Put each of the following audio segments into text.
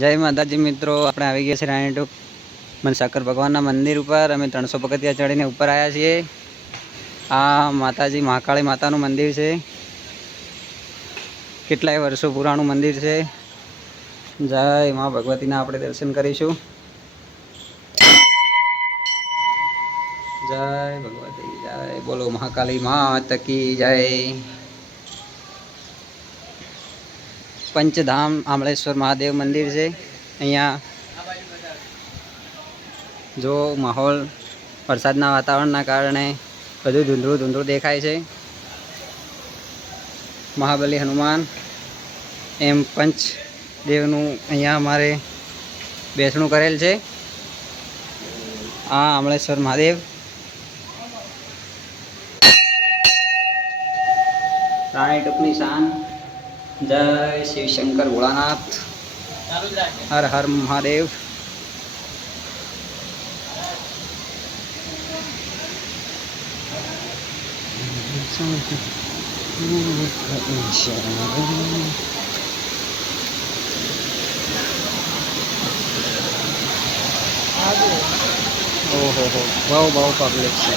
जय माताजी मित्रों, આપણે આવી ગયા છે રાણીટોપ મનસાકર ભગવાનના મંદિર ઉપર। અમે 300 પગથિયા ચડીને ઉપર આવ્યા છીએ। આ માતાજી મહાકાળી માતાનું મંદિર છે। કેટલાય વર્ષો પુરાણું મંદિર છે। જય માં ભગવતીના આપણે દર્શન કરીશું। જય ભગવતી, જય બોલો મહાકાળી માત કી જય। पंचधाम आमलेश्वर महादेव मंदिर है। अँ जो माहौल वरसादना वातावरण कारण बधु धूंधळू धूंधळू देखाय है। महाबली हनुमान एम पंचदेवनु अँ अमारे बेसणु करेल है। आ आमलेश्वर महादेव राणीटोपनी शान। जय शिव शंकर भोलानाथ, हर हर महादेव। ओहो हो बहु बहु पब्लिक है।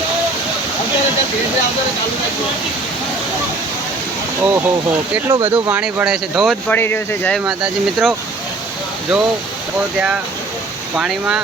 ओहो हो केटलू बधु पानी पड़े छे, धोध पड़ी रह्यो छे। जय माताजी मित्रों, जो त्या पानी में